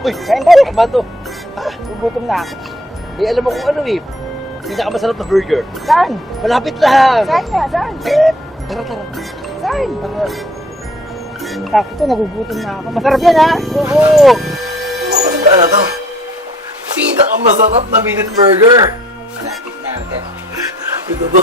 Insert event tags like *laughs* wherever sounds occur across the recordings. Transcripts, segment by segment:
Uy, Kain tayo. Amado. Gugutom na. Eh, alam mo kung ano eh. Pinakamasarap na burger. Saan? Malapit lang. Saan nga? Saan? Tara, tara. Saan? Tapos ito, nagugutom na ako. Masarap yan ha? Oo. Ano to? Pinakamasarap na minute burger. Malapit na ako. Ito to.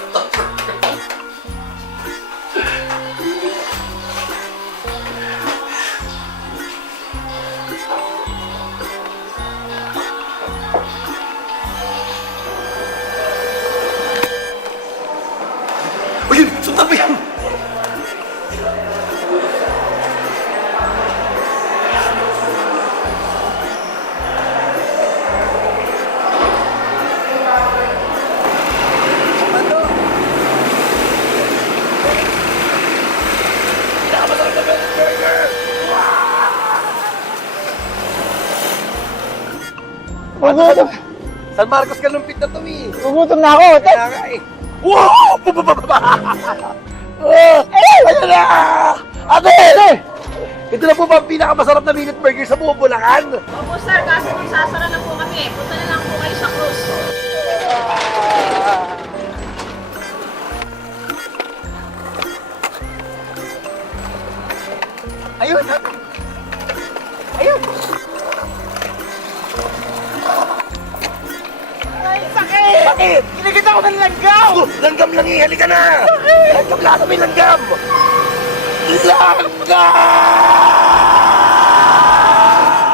Gugutom. San Marcos ka lumpit na to eh! Gugutom na ako. Tek. Kaya nga eh! Wow! Eh! Ayan na! Ate! Ito na po ba ang pinakamasarap na minute burger sa buong Bulacan? Opo sir, kaso magsasara na po kami. Punta na lang po kayo sa cruise. Langgam! Langgam lang eh! Halika na! Langgam lang! May langgam! Langgam!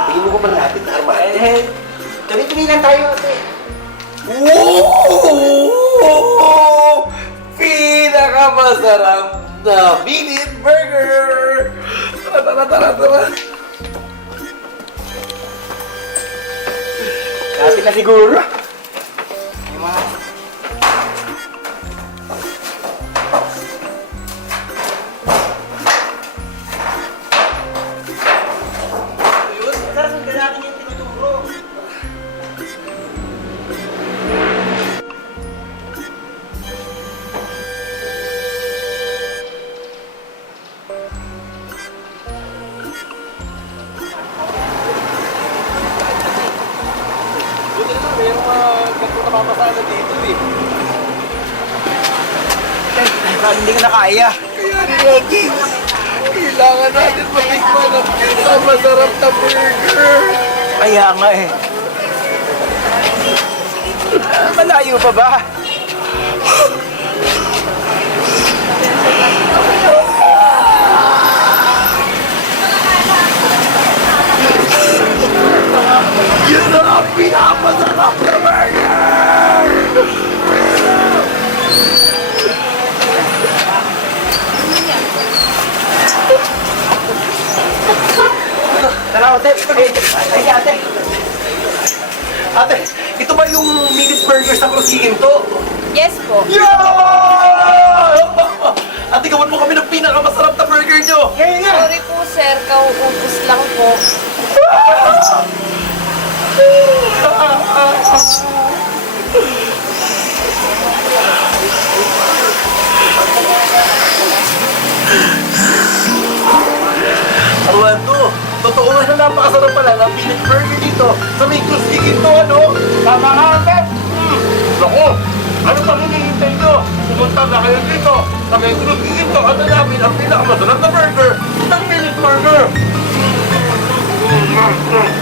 Tingin mo ko natin na armado? Eh, tuloy-tuloy lang tayo. ate. Wow! Pinakamasarap na minute burger! Tara, tara, tara, tara! Lapit na siguro. Papasala dito eh. Parang hindi ko na kaya. Kaya natin, kailangan natin matikman ang pinakamasarap na burger. Kaya nga eh. Malayo pa ba? *laughs* Ate. Ay, ate. Ate, ito ba yung minute burger sa Cruzinto? Yes po. Yeah! Ate, gawin mo kami ng pinakamasarap na burger nyo! Ngayon nga. Sorry po sir, kauupos lang po. Armando, Totoo nga na napakasarap pala ng peanut burger dito sa may kusigin to, ano? Tama nga, Pep! Hmm. Naku, ano pang hinihintay nyo? Pumunta na kayo dito sa may kusigin to at alamin ang pinakamasarap na burger, ng peanut burger! Mm-hmm.